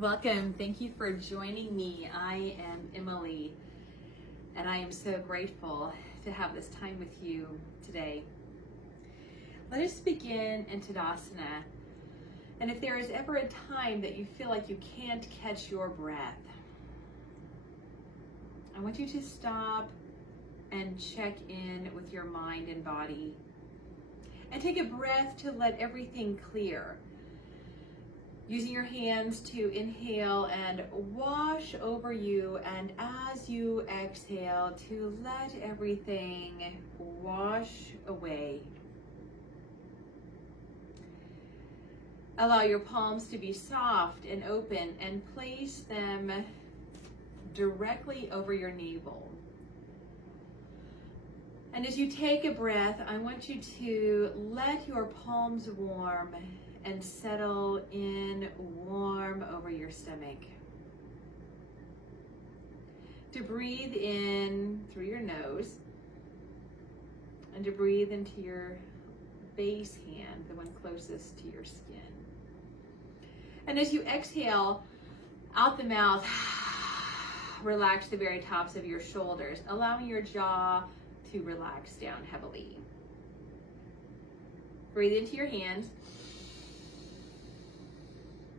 Welcome. Thank you for joining me. I am Emily, and I am so grateful to have this time with you today. Let us begin in Tadasana. And if there is ever a time that you feel like you can't catch your breath, I want you to stop and check in with your mind and body. And take a breath to let everything clear. Using your hands to inhale and wash over you, and as you exhale, to let everything wash away. Allow your palms to be soft and open, and place them directly over your navel. And as you take a breath, I want you to let your palms warm and settle in warm over your stomach. To breathe in through your nose, and to breathe into your base hand, the one closest to your skin. And as you exhale out the mouth, relax the very tops of your shoulders, allowing your jaw to relax down heavily. Breathe into your hands.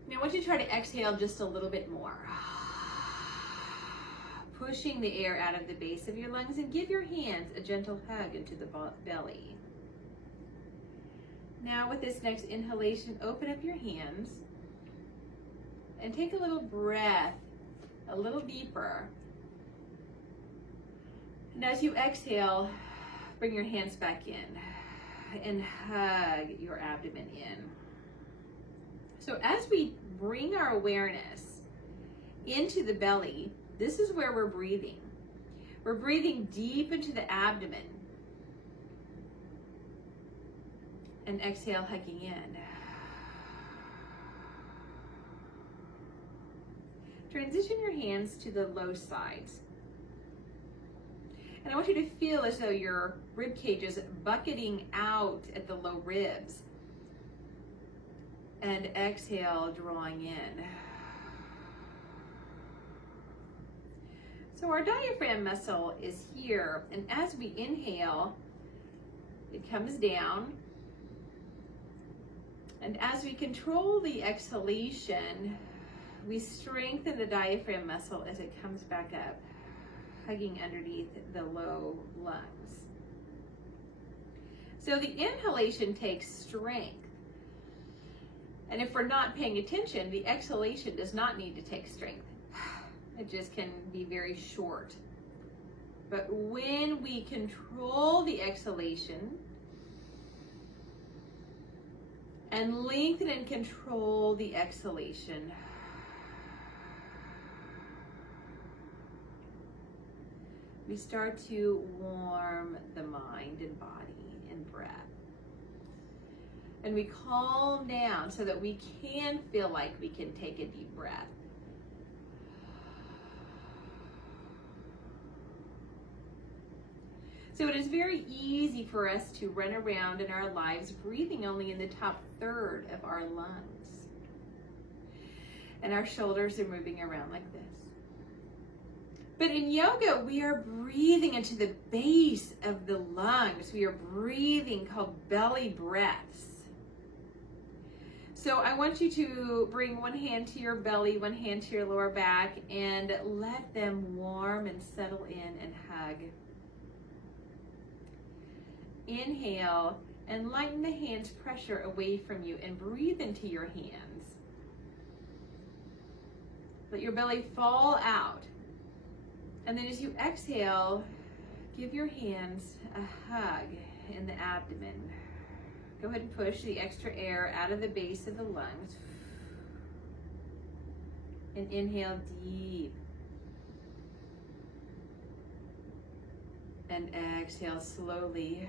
Now I want you to try to exhale just a little bit more. Pushing the air out of the base of your lungs, and give your hands a gentle hug into the belly. Now with this next inhalation, open up your hands and take a little breath, a little deeper. And as you exhale, bring your hands back in and hug your abdomen in. So as we bring our awareness into the belly, this is where we're breathing. We're breathing deep into the abdomen. And exhale, hugging in. Transition your hands to the low sides. And I want you to feel as though your rib cage is bucketing out at the low ribs. And exhale, drawing in. So our diaphragm muscle is here, and as we inhale, it comes down. And as we control the exhalation, we strengthen the diaphragm muscle as it comes back up, hugging underneath the low lungs. So the inhalation takes strength. And if we're not paying attention, the exhalation does not need to take strength. It just can be very short. But when we control the exhalation and lengthen and control the exhalation, we start to warm the mind and body and breath. And we calm down so that we can feel like we can take a deep breath. So it is very easy for us to run around in our lives breathing only in the top third of our lungs. And our shoulders are moving around like this. But in yoga, we are breathing into the base of the lungs. We are breathing called belly breaths. So I want you to bring one hand to your belly, one hand to your lower back, and let them warm and settle in and hug. Inhale and lighten the hand's pressure away from you and breathe into your hands. Let your belly fall out. And then as you exhale, give your hands a hug in the abdomen. Go ahead and push the extra air out of the base of the lungs. And inhale deep. And exhale slowly.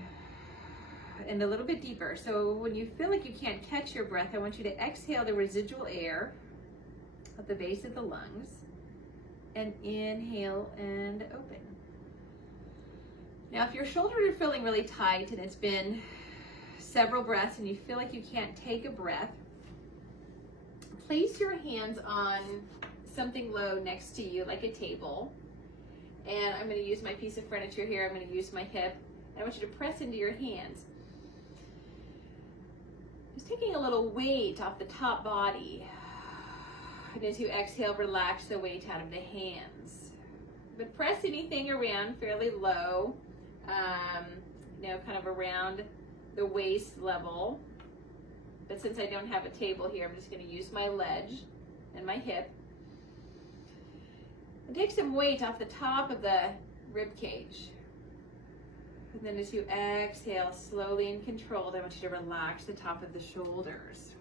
And a little bit deeper. So when you feel like you can't catch your breath, I want you to exhale the residual air at the base of the lungs. And inhale and open. Now if your shoulders are feeling really tight and it's been several breaths and you feel like you can't take a breath, place your hands on something low next to you, like a table. And I'm going to use my piece of furniture here. I'm going to use my hip. I want you to press into your hands. Just taking a little weight off the top body. And as you exhale, relax the weight out of the hands. But press anything around fairly low, kind of around the waist level. But since I don't have a table here, I'm just going to use my ledge and my hip. And take some weight off the top of the rib cage. And then as you exhale, slowly and controlled, I want you to relax the top of the shoulders.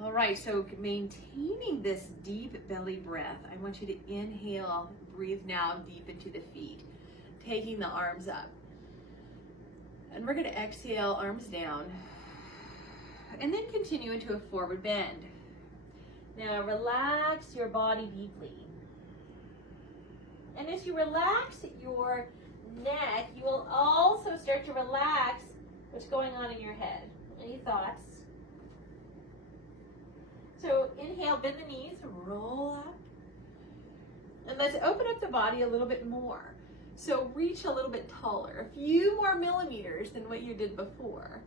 All right, so maintaining this deep belly breath, I want you to inhale, breathe now deep into the feet, taking the arms up. And we're going to exhale, arms down, and then continue into a forward bend. Now relax your body deeply. And as you relax your neck, you will also start to relax what's going on in your head. Any thoughts? So inhale, bend the knees, roll up. And let's open up the body a little bit more. So reach a little bit taller, a few more millimeters than what you did before.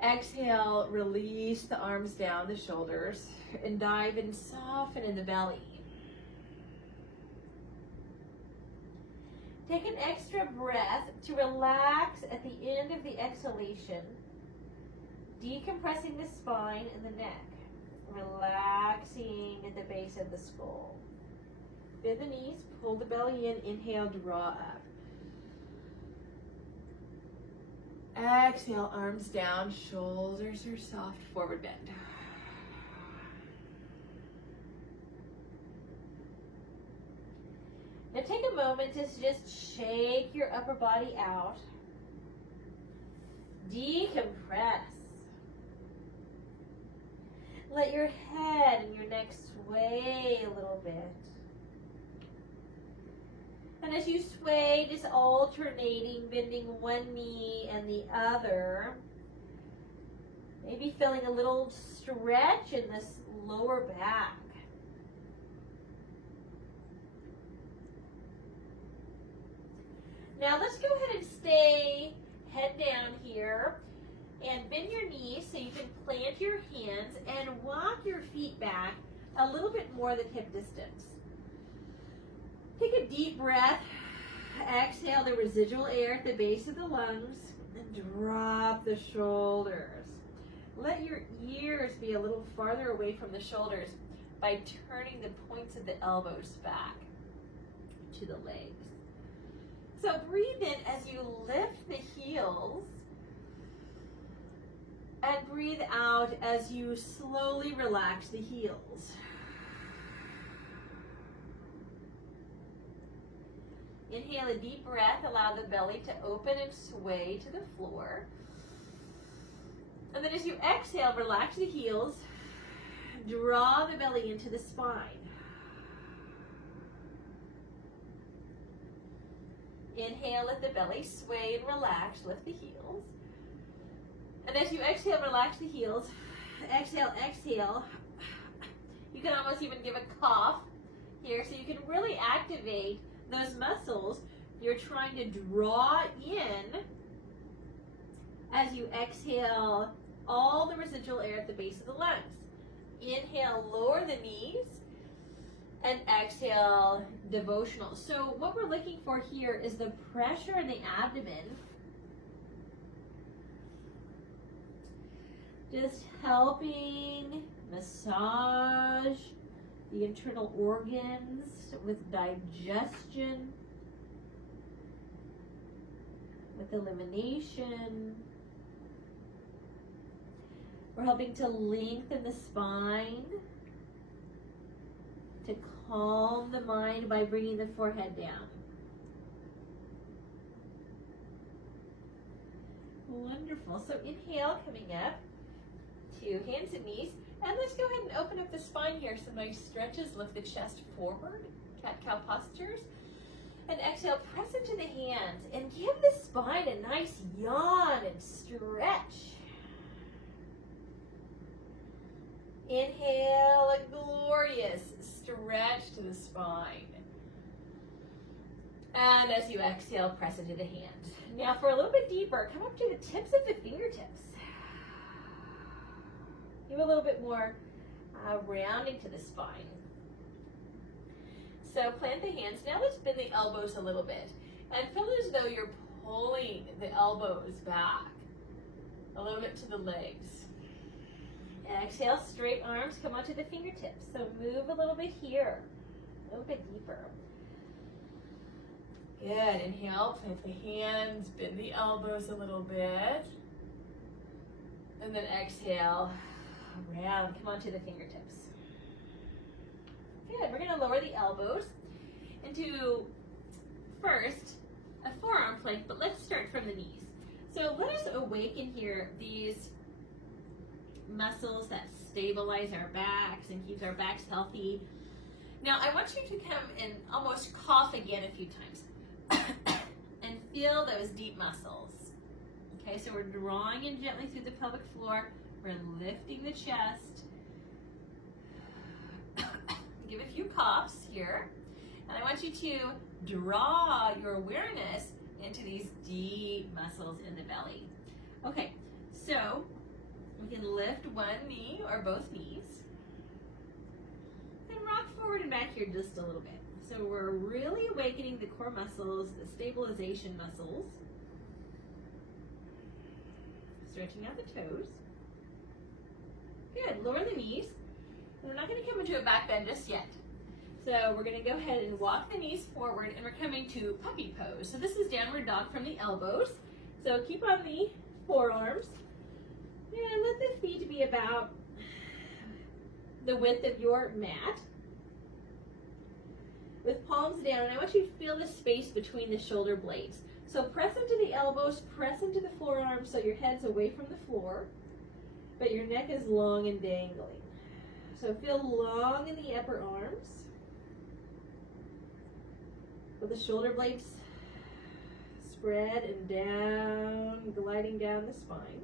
Exhale, release the arms down, the shoulders, and dive and soften in the belly. Take an extra breath to relax at the end of the exhalation, decompressing the spine and the neck, relaxing at the base of the skull. Bend the knees, pull the belly in, inhale, draw up. Exhale, arms down, shoulders are soft, forward bend. Now take a moment to just shake your upper body out. Decompress. Let your head and your neck sway a little bit. And as you sway, just alternating, bending one knee and the other. Maybe feeling a little stretch in this lower back. Now let's go ahead and stay head down here and bend your knees so you can plant your hands and walk your feet back a little bit more than hip distance. Take a deep breath, exhale the residual air at the base of the lungs, and drop the shoulders. Let your ears be a little farther away from the shoulders by turning the points of the elbows back to the legs. So breathe in as you lift the heels, and breathe out as you slowly relax the heels. Inhale a deep breath, allow the belly to open and sway to the floor. And then as you exhale, relax the heels, draw the belly into the spine. Inhale, let the belly sway and relax, lift the heels. And as you exhale, relax the heels. Exhale, exhale. You can almost even give a cough here so you can really activate those muscles you're trying to draw in as you exhale all the residual air at the base of the lungs. Inhale, lower the knees, and exhale, devotional. So what we're looking for here is the pressure in the abdomen. Just helping massage the internal organs with digestion, with elimination. We're helping to lengthen the spine, to calm the mind by bringing the forehead down. Wonderful. So inhale, coming up to hands and knees. And let's go ahead and open up the spine here. Some nice stretches. Lift the chest forward. Cat-cow postures. And exhale, press into the hands. And give the spine a nice yawn and stretch. Inhale, a glorious stretch to the spine. And as you exhale, press into the hands. Now for a little bit deeper, come up to the tips of the fingertips. Give a little bit more rounding to the spine. So plant the hands. Now let's bend the elbows a little bit. And feel as though you're pulling the elbows back a little bit to the legs. Exhale, straight arms come onto the fingertips. So move a little bit here, a little bit deeper. Good. Inhale, plant the hands, bend the elbows a little bit. And then exhale, round, come onto the fingertips. Good. We're going to lower the elbows into, first, a forearm plank, but let's start from the knees. So let us awaken here these muscles that stabilize our backs and keeps our backs healthy. Now I want you to come and almost cough again a few times and feel those deep muscles. Okay, so we're drawing in gently through the pelvic floor. We're lifting the chest. Give a few coughs here. And I want you to draw your awareness into these deep muscles in the belly. Okay, so we can lift one knee or both knees and rock forward and back here just a little bit. So we're really awakening the core muscles, the stabilization muscles. Stretching out the toes. Good, lower the knees. And we're not going to come into a back bend just yet. So we're going to go ahead and walk the knees forward, and we're coming to puppy pose. So this is downward dog from the elbows. So keep on the forearms. And let the feet be about the width of your mat. With palms down, and I want you to feel the space between the shoulder blades. So press into the elbows, press into the forearms so your head's away from the floor, but your neck is long and dangling. So feel long in the upper arms, with the shoulder blades spread and down, gliding down the spine.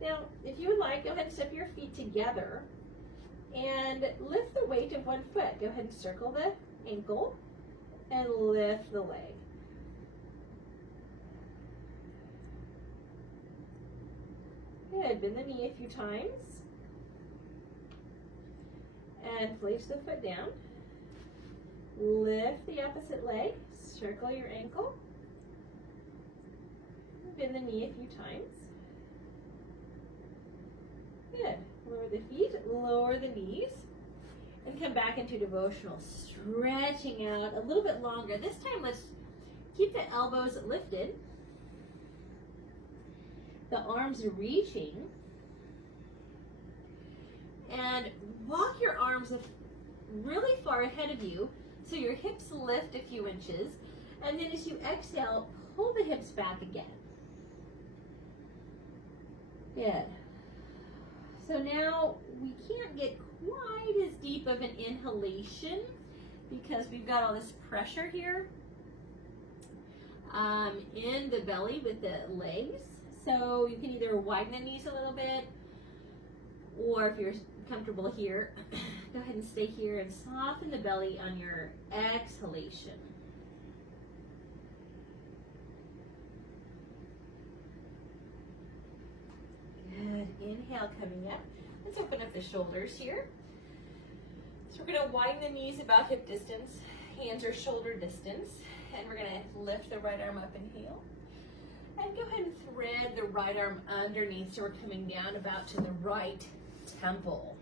Now, if you would like, go ahead and step your feet together and lift the weight of one foot. Go ahead and circle the ankle and lift the leg. Good. Bend the knee a few times. And place the foot down. Lift the opposite leg. Circle your ankle. Bend the knee a few times. Good. Lower the feet, lower the knees, and come back into devotional, stretching out a little bit longer. This time, let's keep the elbows lifted, the arms reaching, and walk your arms really far ahead of you so your hips lift a few inches, and then as you exhale, pull the hips back again. Good. So now we can't get quite as deep of an inhalation because we've got all this pressure here in the belly with the legs. So you can either widen the knees a little bit, or if you're comfortable here, go ahead and stay here and soften the belly on your exhalation. Good. Inhale, coming up. Let's open up the shoulders here. So we're going to widen the knees about hip distance. Hands are shoulder distance. And we're going to lift the right arm up, inhale. And go ahead and thread the right arm underneath so we're coming down about to the right temple.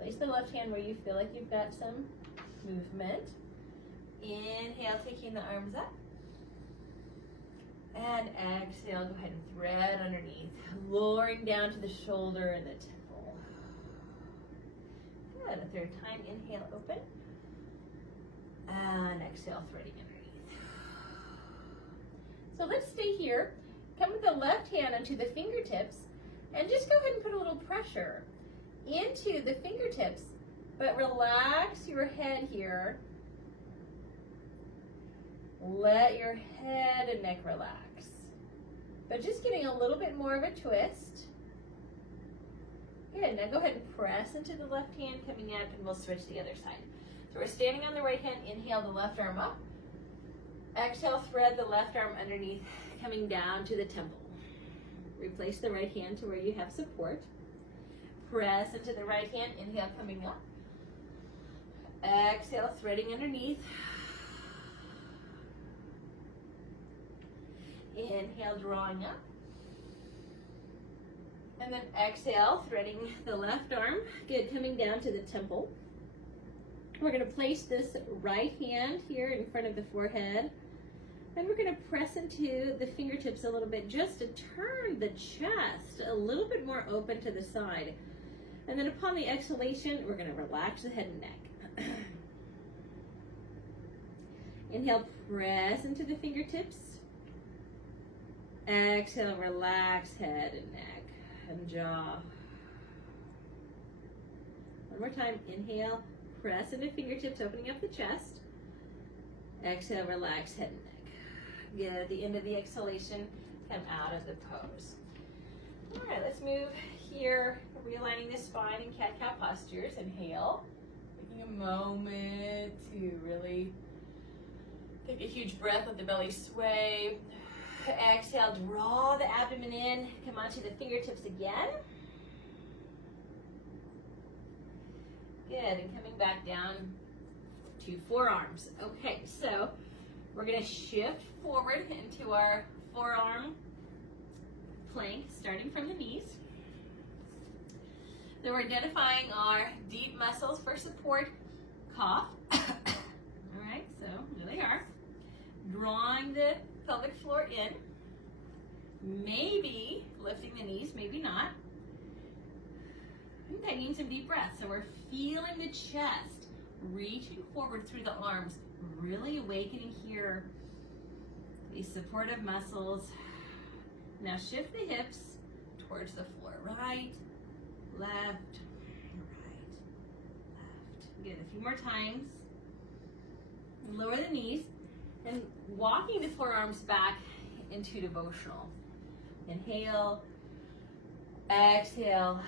Place the left hand where you feel like you've got some movement. Inhale, taking the arms up. And exhale, go ahead and thread underneath, lowering down to the shoulder and the temple. Good, a third time, inhale, open. And exhale, threading underneath. So let's stay here. Come with the left hand onto the fingertips, and just go ahead and put a little pressure into the fingertips, but relax your head here. Let your head and neck relax. But just getting a little bit more of a twist. Good, now go ahead and press into the left hand coming up, and we'll switch to the other side. So we're standing on the right hand, inhale the left arm up. Exhale, thread the left arm underneath, coming down to the temple. Replace the right hand to where you have support. Press into the right hand, inhale coming up. Exhale, threading underneath. Inhale, drawing up. And then exhale, threading the left arm. Good, coming down to the temple. We're going to place this right hand here in front of the forehead. And we're going to press into the fingertips a little bit just to turn the chest a little bit more open to the side. And then upon the exhalation, we're going to relax the head and neck. Inhale, press into the fingertips. Exhale, relax head and neck and jaw. One more time, inhale, press into fingertips, opening up the chest. Exhale, relax head and neck. Good, at the end of the exhalation, come out of the pose. All right, let's move here, realigning the spine in cat-cow postures. Inhale, taking a moment to really take a huge breath, let the belly sway. Exhale, draw the abdomen in, come onto the fingertips again. Good, and coming back down to forearms. Okay, so we're gonna shift forward into our forearm plank, starting from the knees. Then we're identifying our deep muscles for support, cough. All right, so here they are. Drawing the pelvic floor in, maybe lifting the knees, maybe not. And taking some deep breaths. So we're feeling the chest, reaching forward through the arms, really awakening here these supportive muscles. Now shift the hips towards the floor. Right, left, right, left. Good, a few more times. Lower the knees. And walking the forearms back into devotional. Inhale, exhale,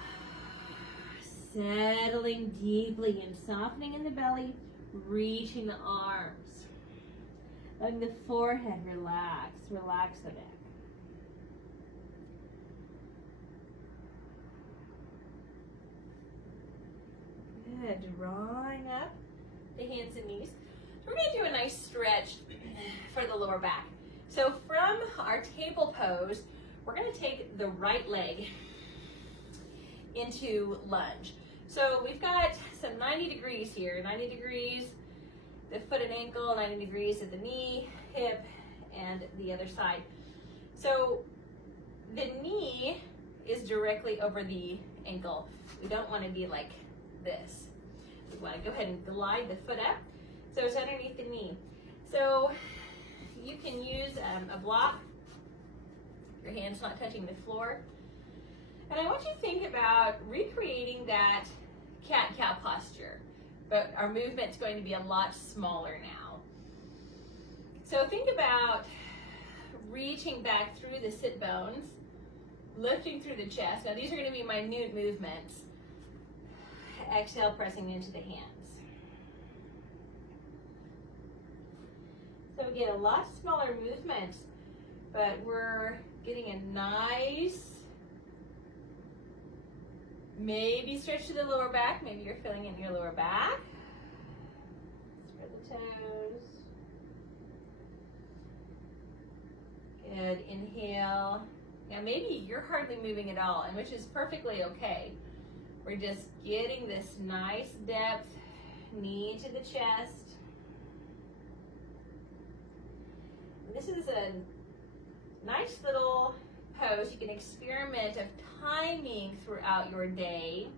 settling deeply and softening in the belly, reaching the arms. Letting the forehead relax, relax the neck. Good, drawing up the hands and knees. We're going to do a nice stretch for the lower back. So from our table pose, we're going to take the right leg into lunge. So we've got some 90 degrees here, 90 degrees, the foot and ankle, 90 degrees at the knee, hip, and the other side. So the knee is directly over the ankle. We don't want to be like this. We want to go ahead and glide the foot up. So it's underneath the knee. So you can use a block. Your hand's not touching the floor. And I want you to think about recreating that cat-cow posture. But our movement's going to be a lot smaller now. So think about reaching back through the sit bones, lifting through the chest. Now these are going to be minute movements. Exhale, pressing into the hands. So we get a lot smaller movements, but we're getting a nice, maybe stretch to the lower back. Maybe you're feeling it in your lower back. Spread the toes. Good, inhale. Now maybe you're hardly moving at all, and which is perfectly okay. We're just getting this nice depth, knee to the chest. This is a nice little pose. You can experiment of timing throughout your day,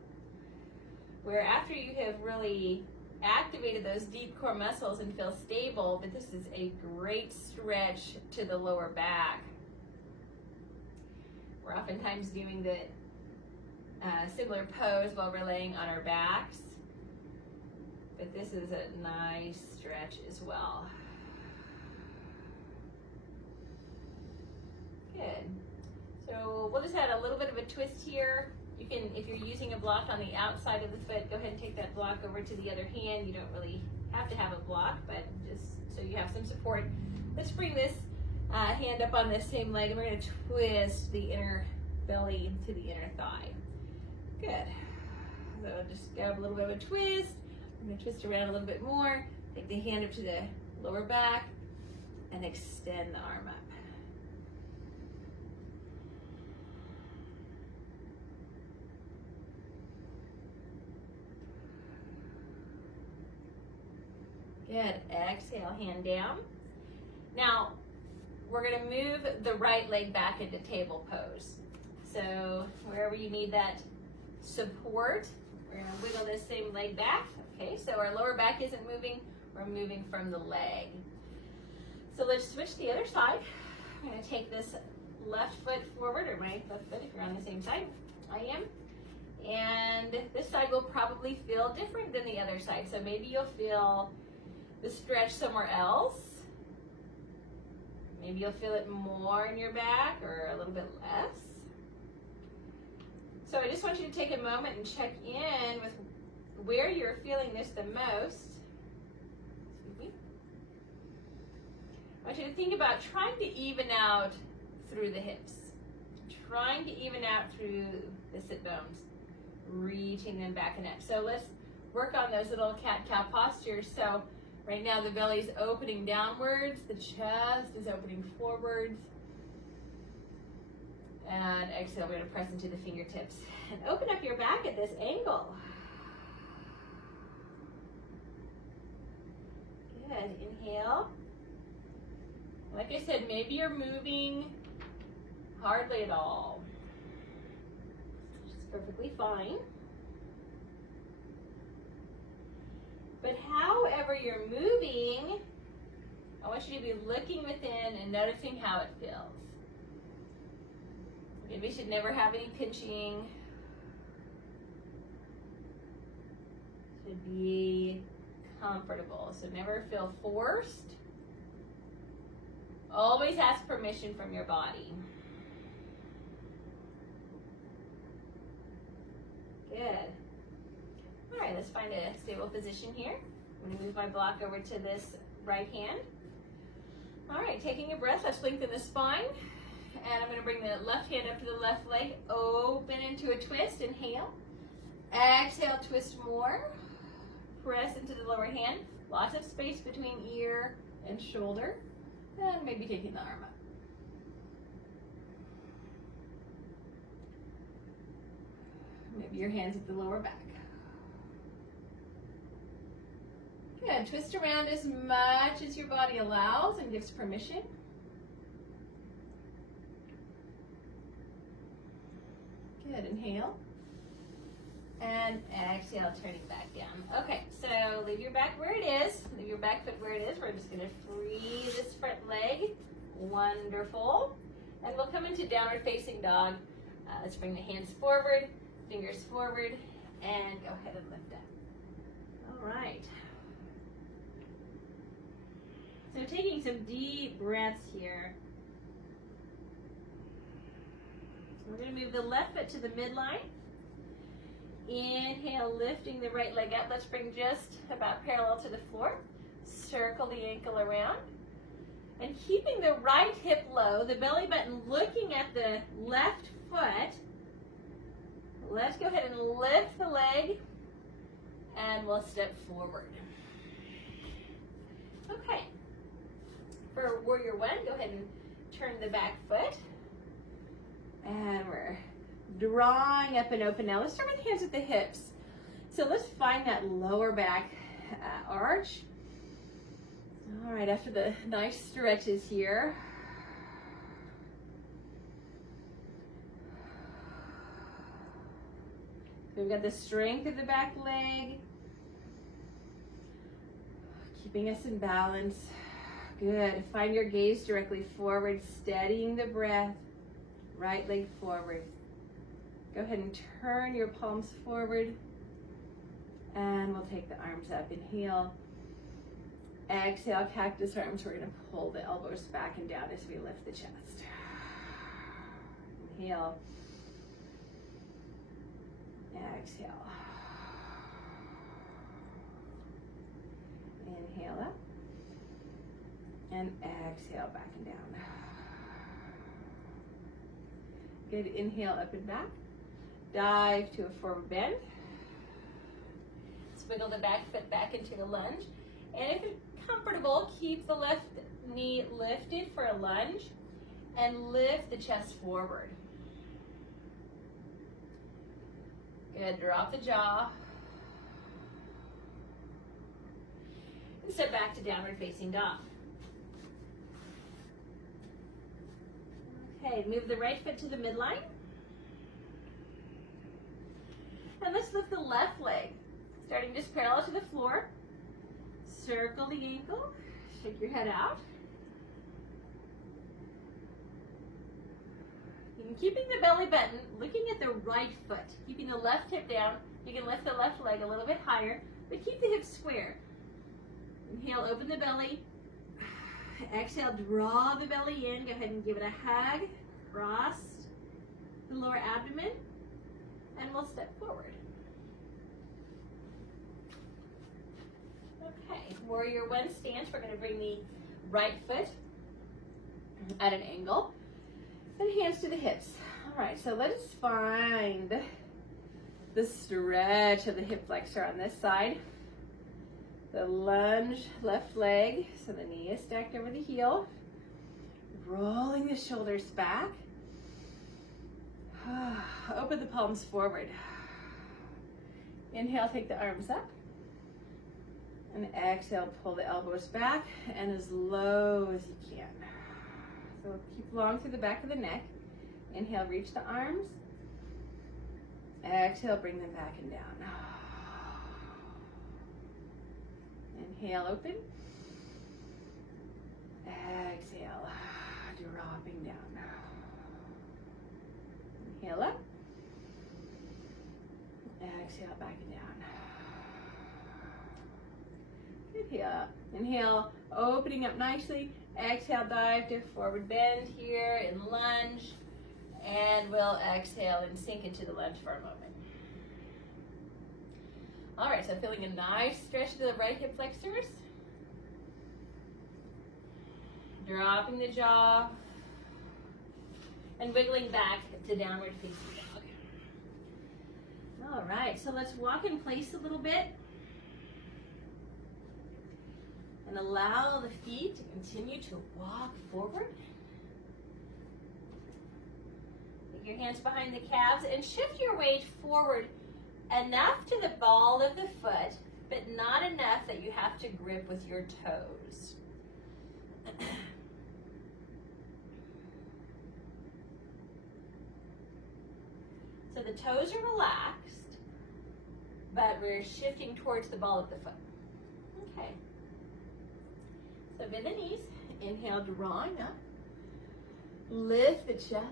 where after you have really activated those deep core muscles and feel stable, but this is a great stretch to the lower back. We're oftentimes doing the similar pose while we're laying on our backs, but this is a nice stretch as well. Good. So we'll just add a little bit of a twist here. You can, if you're using a block on the outside of the foot, go ahead and take that block over to the other hand. You don't really have to have a block, but just so you have some support. Let's bring this hand up on this same leg, and we're going to twist the inner belly to the inner thigh. Good. So just grab a little bit of a twist. I'm going to twist around a little bit more. Take the hand up to the lower back and extend the arm up. Good. Exhale, hand down. Now, we're going to move the right leg back into table pose. So wherever you need that support, we're going to wiggle this same leg back. Okay, so our lower back isn't moving, we're moving from the leg. So let's switch the other side. I'm going to take this left foot forward, or my left foot if you're on the same side. I am. And this side will probably feel different than the other side. So maybe you'll feel the stretch somewhere else. Maybe you'll feel it more in your back or a little bit less. So I just want you to take a moment and check in with where you're feeling this the most. I want you to think about trying to even out through the hips. Trying to even out through the sit bones. Reaching them back and up. So let's work on those little cat-cow postures. So right now the belly's opening downwards, the chest is opening forwards. And exhale, we're going to press into the fingertips. And open up your back at this angle. Good. Inhale. Like I said, maybe you're moving hardly at all. Which is perfectly fine. But however you're moving, I want you to be looking within and noticing how it feels. Maybe you should never have any pinching. Should be comfortable. So never feel forced. Always ask permission from your body. Good. All right, let's find a stable position here. I'm going to move my block over to this right hand. All right, taking a breath, let's lengthen the spine. And I'm going to bring the left hand up to the left leg, open into a twist, inhale. Exhale, twist more. Press into the lower hand. Lots of space between ear and shoulder. And maybe taking the arm up. Maybe your hands at the lower back. Good. Twist around as much as your body allows and gives permission. Good. Inhale. And exhale, turning back down. Okay, so leave your back where it is. Leave your back foot where it is. We're just going to free this front leg. Wonderful. And we'll come into downward facing dog. Let's bring the hands forward, fingers forward, and go ahead and lift up. All right. So taking some deep breaths here. We're going to move the left foot to the midline. Inhale, lifting the right leg up. Let's bring just about parallel to the floor. Circle the ankle around. And keeping the right hip low, the belly button looking at the left foot. Let's go ahead and lift the leg, and we'll step forward. Okay. For warrior one, go ahead and turn the back foot. And we're drawing up and open. Now let's start with hands at the hips. So let's find that lower back arch. All right, after the nice stretches here. So we've got the strength of the back leg, keeping us in balance. Good. Find your gaze directly forward, steadying the breath. Right leg forward. Go ahead and turn your palms forward. And we'll take the arms up. Inhale. Exhale, cactus arms. We're going to pull the elbows back and down as we lift the chest. Inhale. Exhale. Inhale up. And exhale back and down. Good, inhale up and back. Dive to a forward bend. Wiggle the back foot back into a lunge. And if it's comfortable, keep the left knee lifted for a lunge and lift the chest forward. Good, drop the jaw. And step back to downward facing dog. Okay, move the right foot to the midline. And let's lift the left leg. Starting just parallel to the floor. Circle the ankle. Shake your head out. And keeping the belly button, looking at the right foot. Keeping the left hip down. You can lift the left leg a little bit higher, but keep the hips square. Inhale, open the belly. Exhale, draw the belly in. Go ahead and give it a hug. Cross the lower abdomen. And we'll step forward. Okay, warrior one stance. We're going to bring the right foot at an angle and hands to the hips. All right, so let us find the stretch of the hip flexor on this side. The lunge, left leg, so the knee is stacked over the heel. Rolling the shoulders back. Open the palms forward. Inhale, take the arms up. And exhale, pull the elbows back and as low as you can. So keep long through the back of the neck. Inhale, reach the arms. Exhale, bring them back and down. Inhale, open. Exhale, dropping down. Inhale up. Exhale, back and down. Inhale, inhale, opening up nicely. Exhale, dive to forward bend here in lunge. And we'll exhale and sink into the lunge for a moment. All right, so feeling a nice stretch to the right hip flexors. Dropping the jaw. And wiggling back to downward facing dog. All right, so let's walk in place a little bit. And allow the feet to continue to walk forward. Take your hands behind the calves and shift your weight forward enough to the ball of the foot, but not enough that you have to grip with your toes. So the toes are relaxed, but we're shifting towards the ball of the foot. Okay. So bend the knees. Inhale, drawing up. Lift the chest.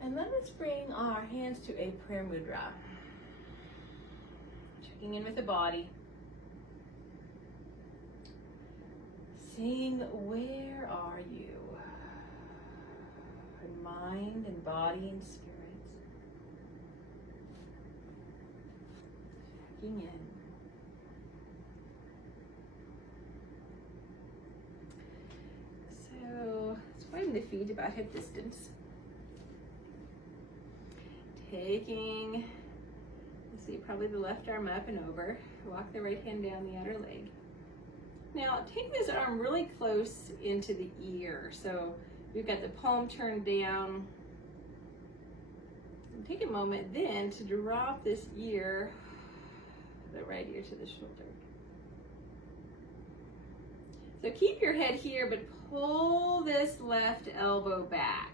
And then let's bring our hands to a prayer mudra. Checking in with the body. Seeing where are you? In mind and body and spirit. Checking in. So let's widen the feet about hip distance. Taking, let's see, probably the left arm up and over. Walk the right hand down the outer leg. Now take this arm really close into the ear. So we've got the palm turned down. And take a moment then to drop this ear, the right ear to the shoulder. So keep your head here, but pull this left elbow back.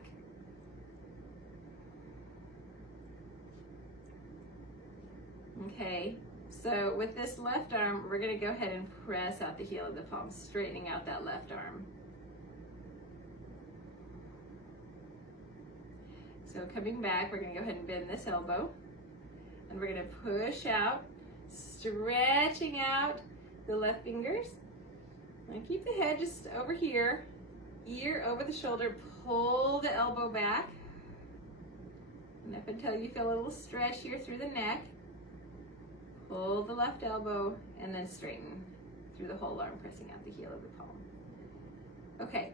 Okay, so with this left arm, we're going to go ahead and press out the heel of the palm, straightening out that left arm. So coming back, we're going to go ahead and bend this elbow. And we're going to push out, stretching out the left fingers. And keep the head just over here, ear over the shoulder, pull the elbow back. And up until you feel a little stretch here through the neck. Pull the left elbow and then straighten through the whole arm, pressing out the heel of the palm. Okay,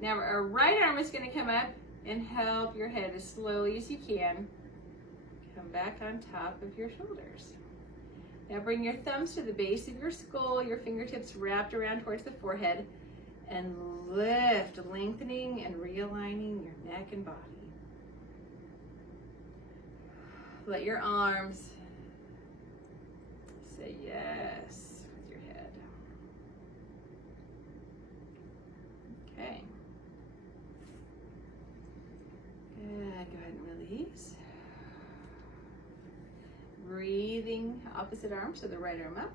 now our right arm is going to come up and help your head as slowly as you can come back on top of your shoulders. Now bring your thumbs to the base of your skull, your fingertips wrapped around towards the forehead, and lift, lengthening and realigning your neck and body. Let your arms say yes with your head. Okay. Good. Go ahead and release. Breathing opposite arm, so the right arm up,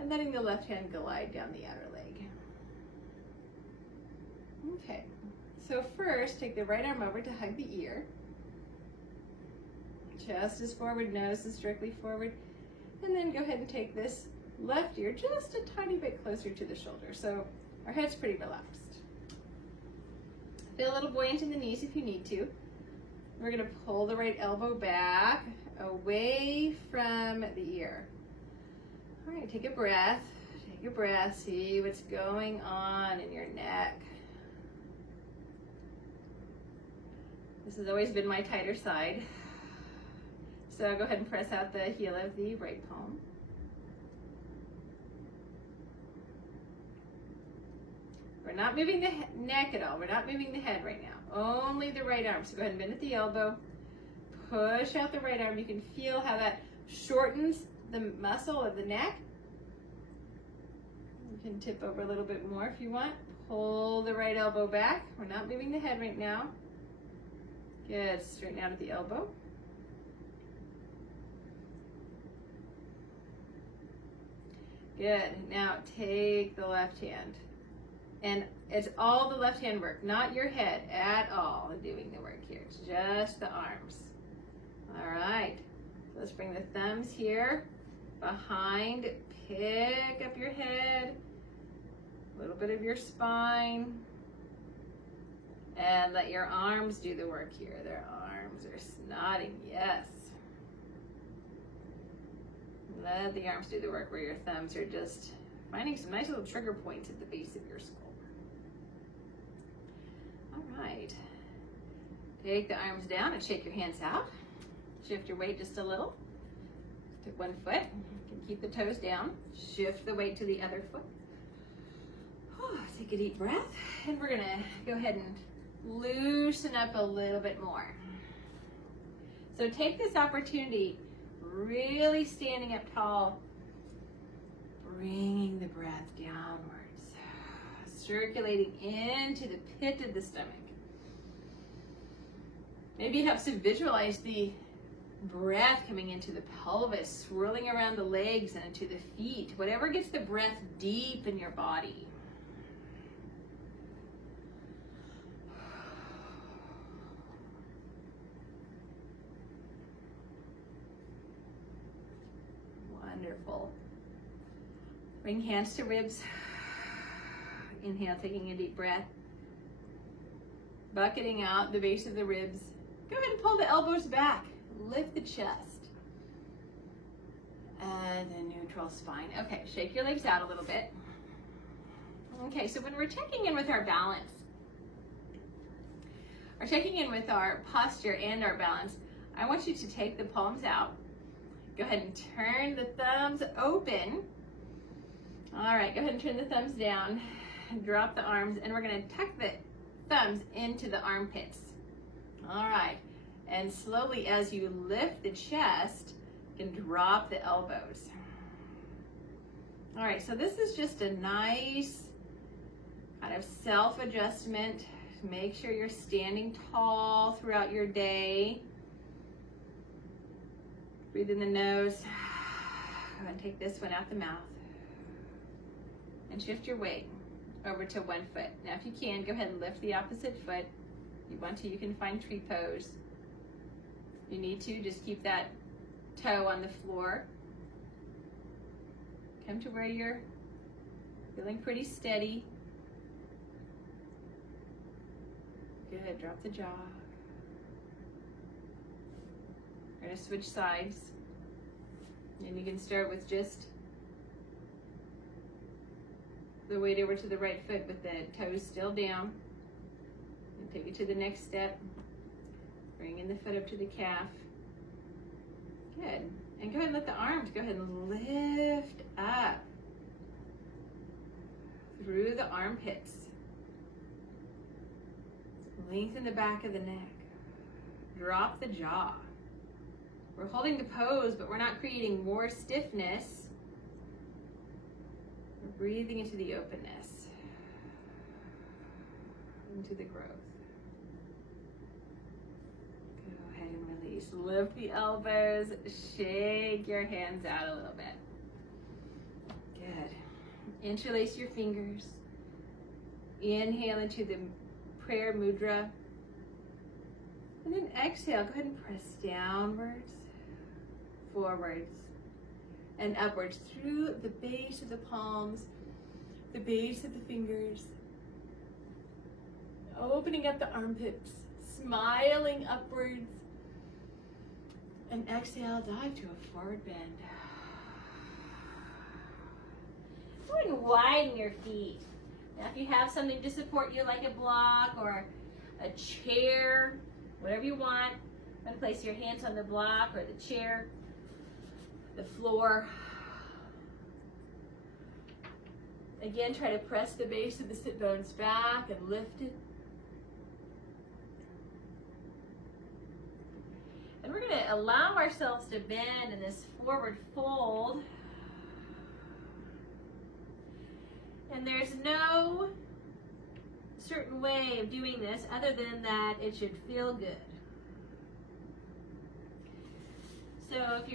and letting the left hand glide down the outer leg. Okay. So first, take the right arm over to hug the ear. Chest is forward, nose is directly forward. And then go ahead and take this left ear just a tiny bit closer to the shoulder. So our head's pretty relaxed. Feel a little buoyant in the knees if you need to. We're gonna pull the right elbow back, away from the ear. All right, take a breath. Take a breath, see what's going on in your neck. This has always been my tighter side. So go ahead and press out the heel of the right palm. We're not moving the neck at all. We're not moving the head right now. Only the right arm. So go ahead and bend at the elbow. Push out the right arm. You can feel how that shortens the muscle of the neck. You can tip over a little bit more if you want. Pull the right elbow back. We're not moving the head right now. Good. Straighten out at the elbow. Good. Now take the left hand. And it's all the left hand work, not your head at all doing the work here. It's just the arms. All right. So let's bring the thumbs here behind. Pick up your head, a little bit of your spine, and let your arms do the work here. Their arms are nodding, yes. Let the arms do the work where your thumbs are just finding some nice little trigger points at the base of your skull. All right. Take the arms down and shake your hands out. Shift your weight just a little to one foot. You can keep the toes down. Shift the weight to the other foot. Take a deep breath. And we're gonna go ahead and loosen up a little bit more. So take this opportunity, really standing up tall, bringing the breath downwards, circulating into the pit of the stomach. Maybe it helps to visualize the breath coming into the pelvis, swirling around the legs and into the feet, whatever gets the breath deep in your body. Wonderful. Bring hands to ribs. Inhale, taking a deep breath. Bucketing out the base of the ribs. Go ahead and pull the elbows back. Lift the chest. And then neutral spine. Okay, shake your legs out a little bit. Okay, so when we're checking in with our balance, or checking in with our posture and our balance, I want you to take the palms out. Go ahead and turn the thumbs open. All right, go ahead and turn the thumbs down. Drop the arms, and we're gonna tuck the thumbs into the armpits. All right, and slowly as you lift the chest, you can drop the elbows. All right, so this is just a nice kind of self-adjustment. Make sure you're standing tall throughout your day. Breathe in the nose. Go and take this one out the mouth. And shift your weight over to one foot. Now if you can, go ahead and lift the opposite foot. If you want to, you can find tree pose. If you need to, just keep that toe on the floor. Come to where you're feeling pretty steady. Good, drop the jaw. We're going to switch sides. And you can start with just the weight over to the right foot with the toes still down. And take it to the next step. Bringing the foot up to the calf. Good. And go ahead and let the arms go ahead and lift up through the armpits. Lengthen the back of the neck. Drop the jaw. We're holding the pose, but we're not creating more stiffness. We're breathing into the openness, into the growth. Go ahead and release. Lift the elbows, shake your hands out a little bit. Good. Interlace your fingers. Inhale into the prayer mudra. And then exhale, go ahead and press downwards, forwards, and upwards through the base of the palms, the base of the fingers, opening up the armpits, smiling upwards, and exhale, dive to a forward bend. Go ahead and widen your feet. Now if you have something to support you like a block or a chair, whatever you want, I'm going to place your hands on the block or the chair, the floor. Again, try to press the base of the sit bones back and lift it. And we're going to allow ourselves to bend in this forward fold. And there's no certain way of doing this other than that it should feel good. So if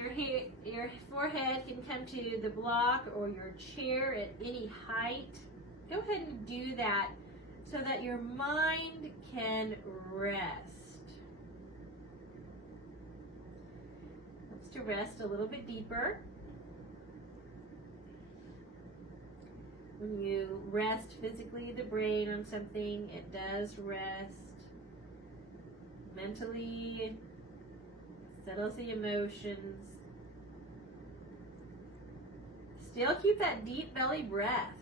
your forehead can come to the block or your chair at any height, go ahead and do that so that your mind can rest. Let's to rest a little bit deeper. When you rest physically the brain on something, it does rest. Mentally, settles the emotions. Still keep that deep belly breath.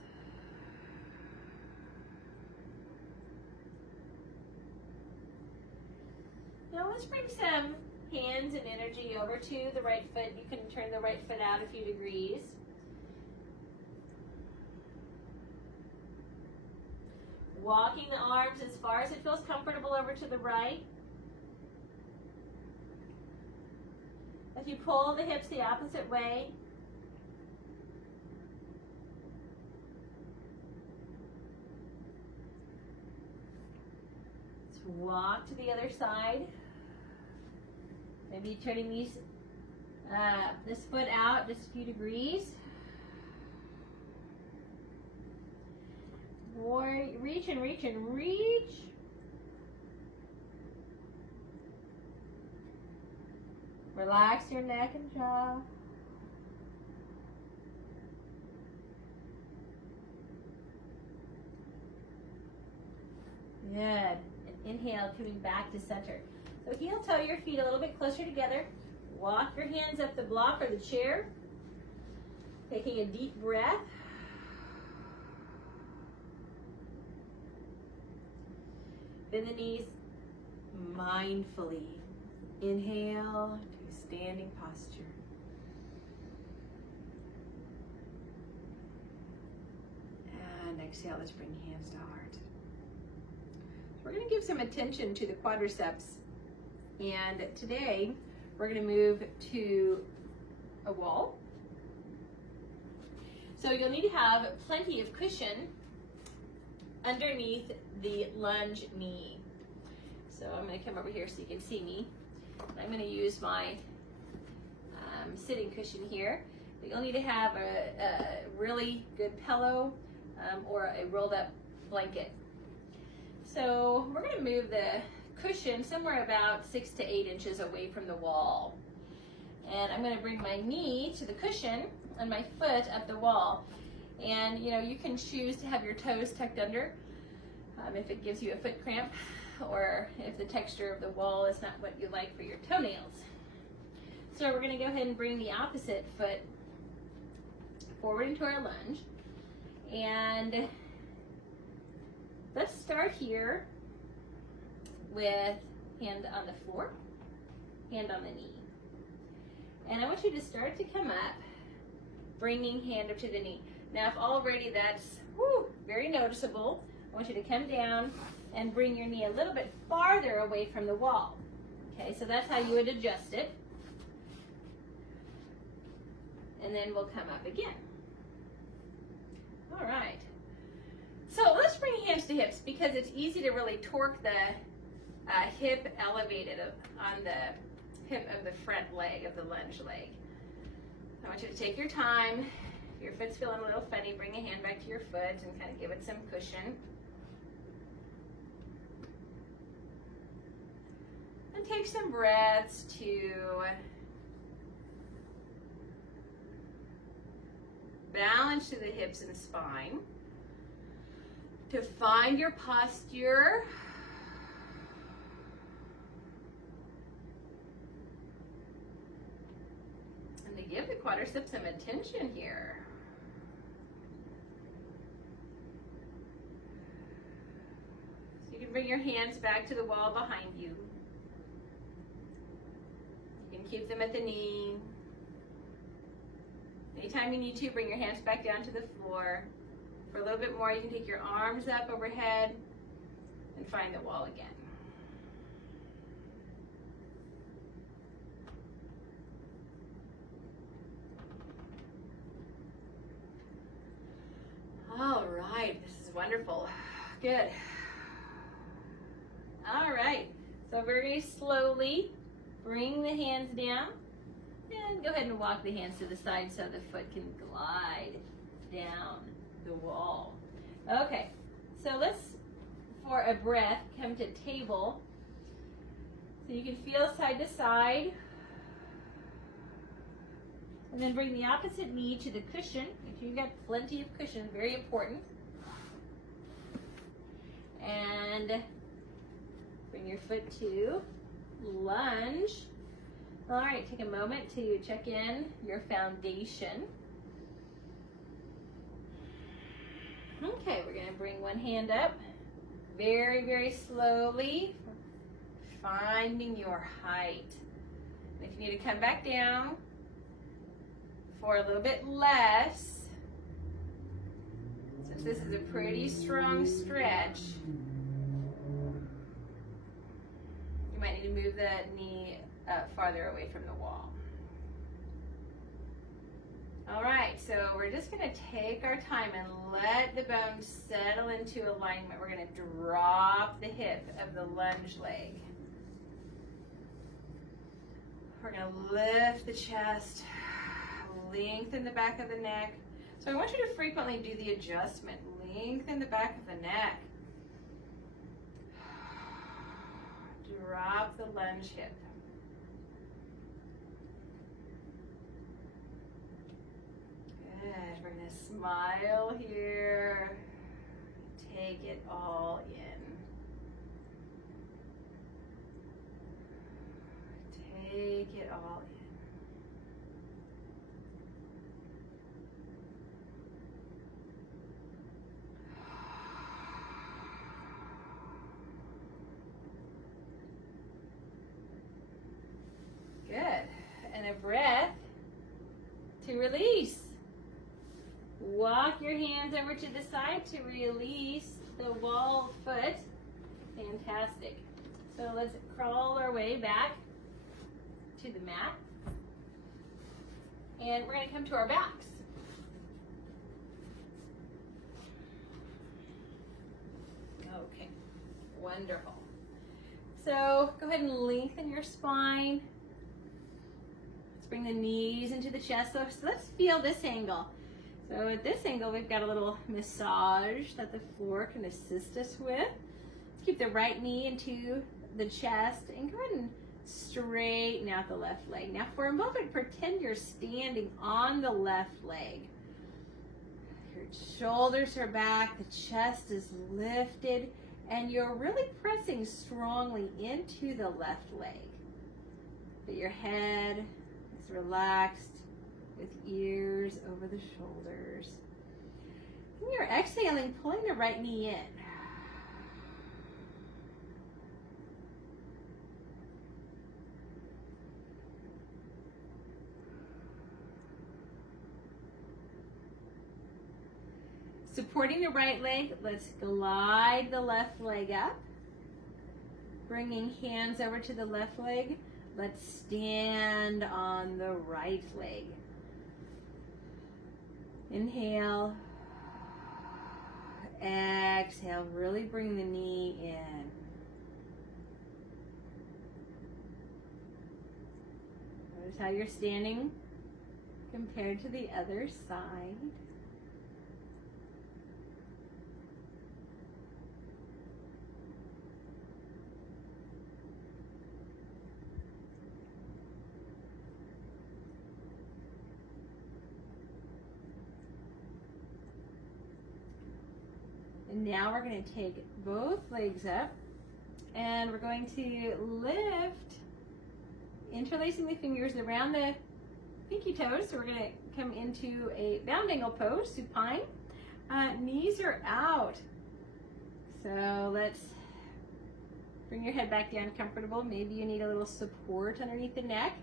Now let's bring some hands and energy over to the right foot. You can turn the right foot out a few degrees. Walking the arms as far as it feels comfortable over to the right. As you pull the hips the opposite way. Let's walk to the other side. Maybe turning this foot out just a few degrees. Or reach and reach and reach. Relax your neck and jaw. Good. And inhale, coming back to center. So heel toe your feet a little bit closer together. Walk your hands up the block or the chair. Taking a deep breath. Bend the knees mindfully. Inhale to standing posture. And exhale, let's bring hands to heart. We're going to give some attention to the quadriceps. And today, we're going to move to a wall. So you'll need to have plenty of cushion underneath the lunge knee. So I'm going to come over here so you can see me. I'm going to use my sitting cushion here. But you'll need to have a really good pillow or a rolled up blanket. So we're going to move the cushion somewhere about 6 to 8 inches away from the wall. And I'm going to bring my knee to the cushion and my foot up the wall. And you can choose to have your toes tucked under if it gives you a foot cramp, or if the texture of the wall is not what you like for your toenails. So we're going to go ahead and bring the opposite foot forward into our lunge. And let's start here with hand on the floor, hand on the knee. And I want you to start to come up, bringing hand up to the knee. Now, if already that's very noticeable, I want you to come down and bring your knee a little bit farther away from the wall. Okay, so that's how you would adjust it. And then we'll come up again. All right. So let's bring hands to hips because it's easy to really torque the hip elevated on the hip of the front leg of the lunge leg. I want you to take your time. If your foot's feeling a little funny, bring a hand back to your foot and kind of give it some cushion. And take some breaths to balance through the hips and spine, to find your posture. And to give the quadriceps some attention here. So you can bring your hands back to the wall behind you. You can keep them at the knee. Anytime you need to, bring your hands back down to the floor. For a little bit more, you can take your arms up overhead and find the wall again. All right, this is wonderful. Good. All right, so very slowly bring the hands down. And go ahead and walk the hands to the side so the foot can glide down the wall. Okay, so let's, for a breath, come to table. So you can feel side to side. And then bring the opposite knee to the cushion. Make sure you've got plenty of cushion, very important. And bring your foot to lunge. All right, take a moment to check in your foundation. Okay, we're gonna bring one hand up, very, very slowly, finding your height. And if you need to come back down for a little bit less, since this is a pretty strong stretch, you might need to move the knee farther away from the wall. All right, so we're just gonna take our time and let the bones settle into alignment. We're gonna drop the hip of the lunge leg. We're gonna lift the chest, lengthen the back of the neck. So I want you to frequently do the adjustment. Lengthen the back of the neck. Drop the lunge hip. Good. We're going to smile here. Take it all in. Take it all in. Good. And a breath to release. Walk your hands over to the side to release the wall foot. Fantastic. So let's crawl our way back to the mat. And we're going to come to our backs. Okay, wonderful. So go ahead and lengthen your spine. Let's bring the knees into the chest. So let's feel this angle. So at this angle, we've got a little massage that the floor can assist us with. Let's keep the right knee into the chest and go ahead and straighten out the left leg. Now for a moment, pretend you're standing on the left leg. Your shoulders are back, the chest is lifted, and you're really pressing strongly into the left leg. But your head relaxed with ears over the shoulders. When you're exhaling, pulling the right knee in. Supporting the right leg, let's glide the left leg up. Bringing hands over to the left leg, let's stand on the right leg. Inhale. Exhale, really bring the knee in. Notice how you're standing compared to the other side. And now we're going to take both legs up and we're going to lift, interlacing the fingers around the pinky toes. So we're going to come into a bound angle pose, supine. Knees are out. So let's bring your head back down comfortable. Maybe you need a little support underneath the neck.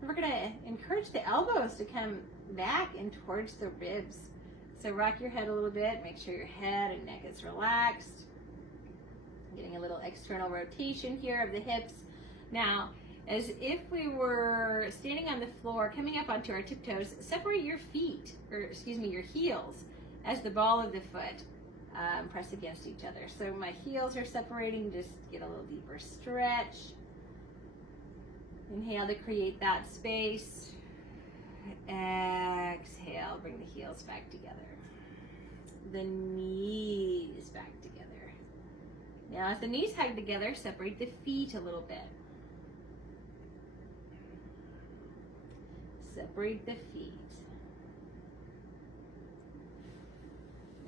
And we're going to encourage the elbows to come back and towards the ribs. So rock your head a little bit, make sure your head and neck is relaxed. Getting a little external rotation here of the hips. Now, as if we were standing on the floor, coming up onto our tiptoes, separate your feet, or excuse me, your heels, as the ball of the foot press against each other. So my heels are separating, just get a little deeper stretch. Inhale to create that space. Exhale, bring the heels back together. The knees back together. Now as the knees hug together, separate the feet a little bit. Separate the feet.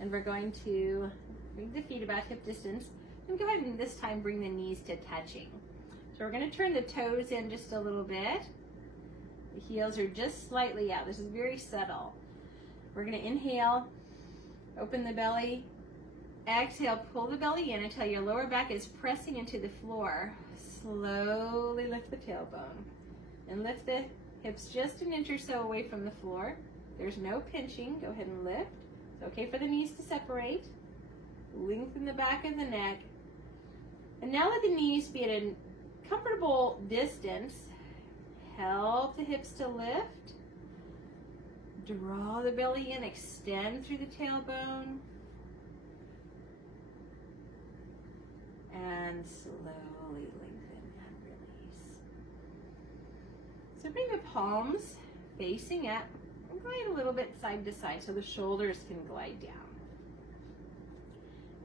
And we're going to bring the feet about hip distance. And go ahead and this time bring the knees to touching. So we're going to turn the toes in just a little bit. The heels are just slightly out. This is very subtle. We're going to inhale, open the belly. Exhale, pull the belly in until your lower back is pressing into the floor. Slowly lift the tailbone and lift the hips just an inch or so away from the floor. There's no pinching. Go ahead and lift. It's okay for the knees to separate. Lengthen the back of the neck. And now let the knees be at a comfortable distance. Help the hips to lift. Draw the belly in, extend through the tailbone. And slowly lengthen and release. So bring the palms facing up and glide a little bit side to side so the shoulders can glide down.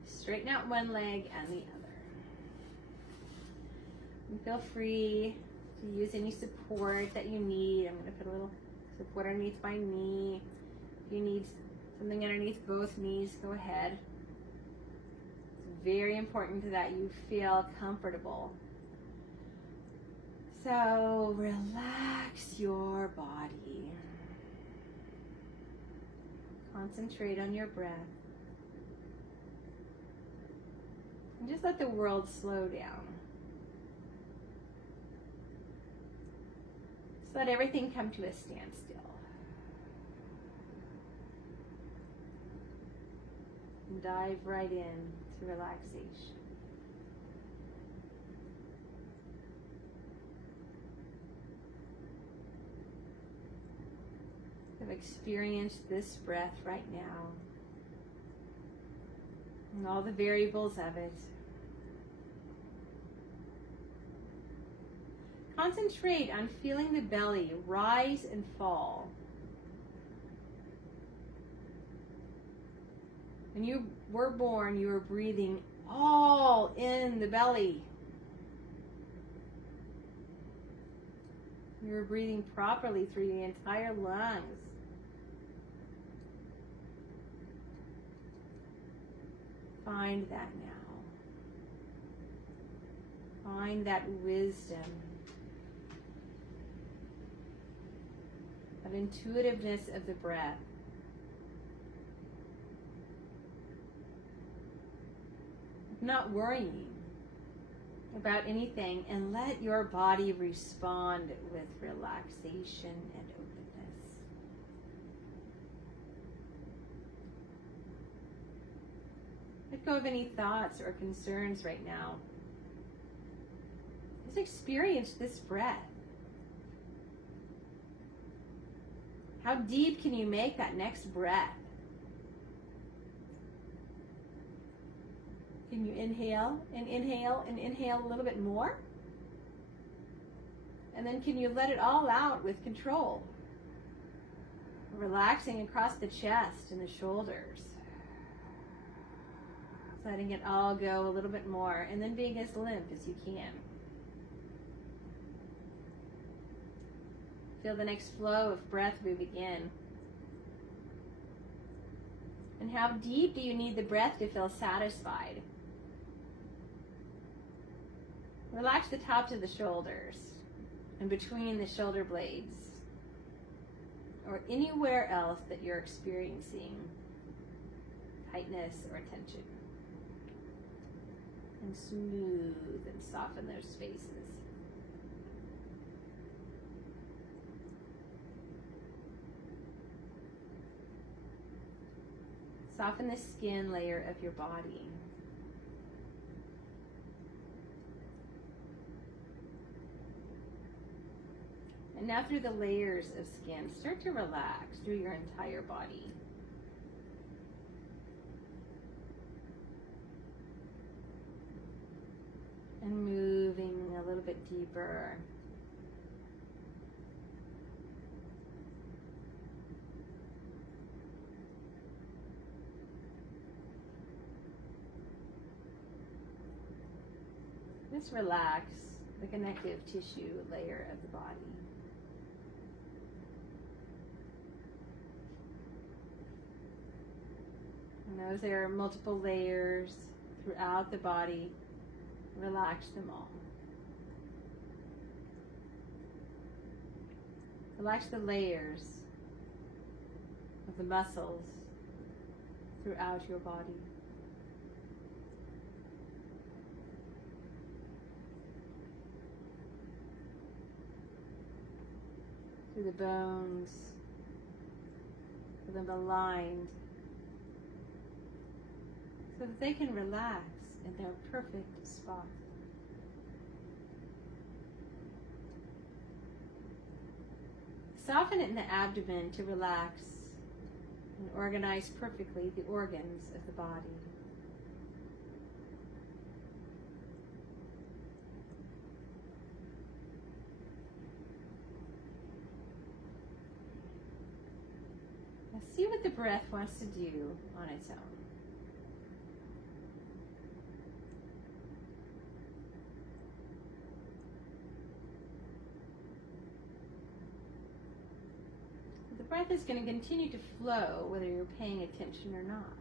Straighten out one leg and the other. And feel free to use any support that you need. I'm going to put a little support underneath my knee. If you need something underneath both knees, go ahead. It's very important that you feel comfortable. So relax your body. Concentrate on your breath. And just let the world slow down. Just let everything come to a standstill. And dive right in to relaxation. I've experienced this breath right now and all the variables of it. Concentrate on feeling the belly rise and fall. When you were born, you were breathing all in the belly. You were breathing properly through the entire lungs. Find that now. Find that wisdom. that intuitiveness of the breath. Not worrying about anything, and let your body respond with relaxation and openness. Let go of any thoughts or concerns right now. Just experience this breath. How deep can you make that next breath? Can you inhale and inhale and inhale a little bit more? And then can you let it all out with control? Relaxing across the chest and the shoulders. Letting it all go a little bit more, and then being as limp as you can. Feel the next flow of breath move again. And how deep do you need the breath to feel satisfied? Relax the tops of the shoulders and between the shoulder blades, or anywhere else that you're experiencing tightness or tension. And smooth and soften those spaces. Soften the skin layer of your body. And now through the layers of skin, start to relax through your entire body. And moving a little bit deeper. Just relax the connective tissue layer of the body. And those there are multiple layers throughout the body. Relax them all. Relax the layers of the muscles throughout your body. Through the bones, for them aligned, so that they can relax in their perfect spot. Soften it in the abdomen to relax and organize perfectly the organs of the body. Now see what the breath wants to do on its own. The breath is going to continue to flow whether you're paying attention or not.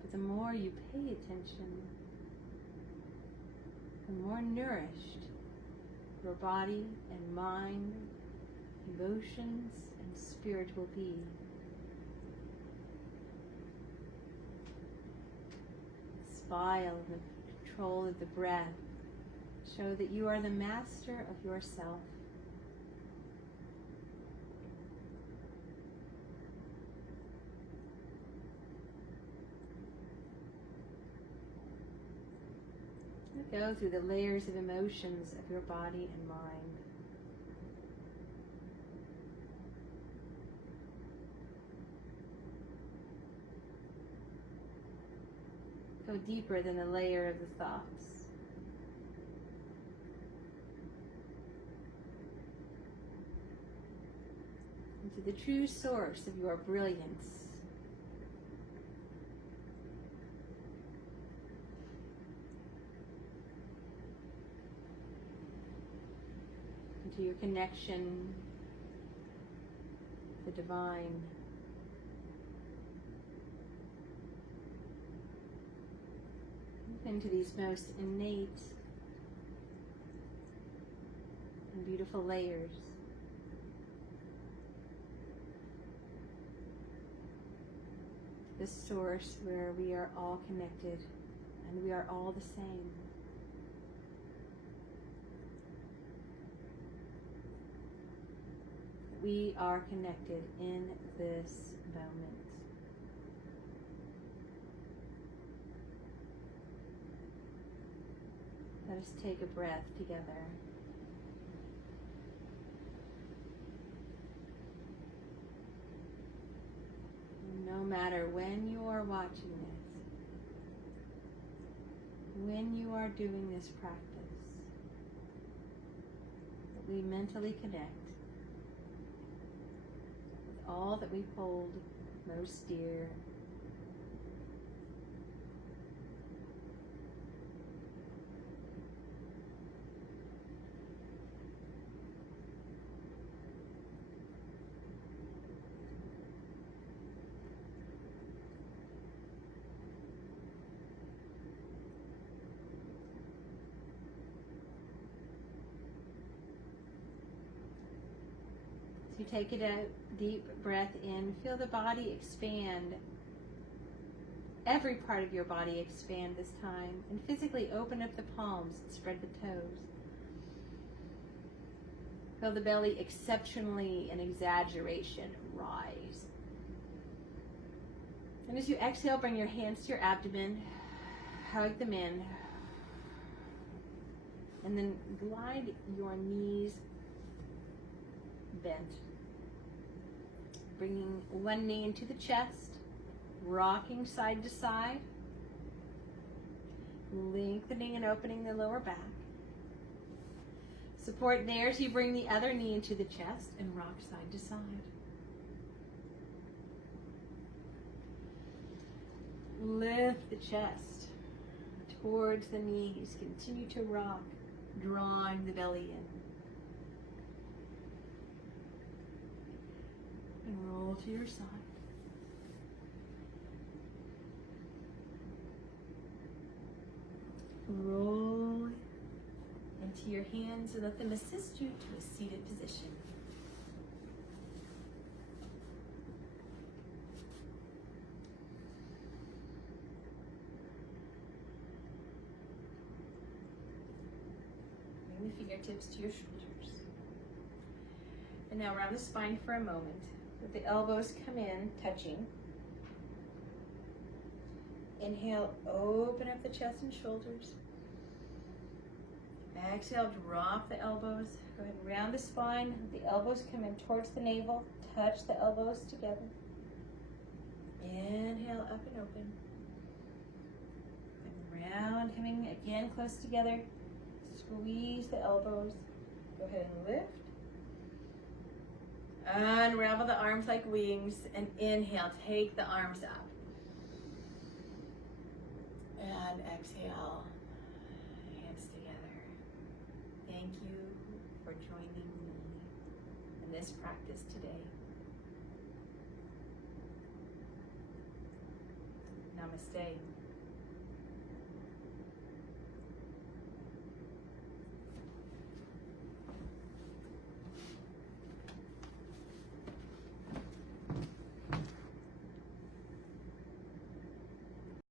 But the more you pay attention, the more nourished your body and mind, emotions, and spirit will be. Smile in the control of the breath. Show that you are the master of yourself. Go through the layers of emotions of your body and mind. Go deeper than the layer of the thoughts. Into the true source of your brilliance. Into your connection with the divine. Into these most innate and beautiful layers. the source where we are all connected and we are all the same. We are connected in this moment. Let us take a breath together. No matter when you are watching this, when you are doing this practice, that we mentally connect with all that we hold most dear. You take a deep breath in, feel the body expand. Every part of your body expand this time, and physically open up the palms and spread the toes. Feel the belly exceptionally, an exaggeration, rise. And as you exhale, bring your hands to your abdomen, hug them in, and then glide your knees bent. Bringing one knee into the chest, rocking side to side, lengthening and opening the lower back. Support there as you bring the other knee into the chest and rock side to side. Lift the chest towards the knees. Continue to rock, drawing the belly in. And roll to your side. Roll into your hands and let them assist you to a seated position. Bring the fingertips to your shoulders. And now round the spine for a moment. Let the elbows come in, touching. Inhale, open up the chest and shoulders. Exhale, drop the elbows. Go ahead and round the spine. Let the elbows come in towards the navel. Touch the elbows together. Inhale, up and open. And round, coming again close together. Squeeze the elbows. Go ahead and lift. Unravel the arms like wings and inhale, take the arms up. And exhale, hands together. Thank you for joining me in this practice today. Namaste.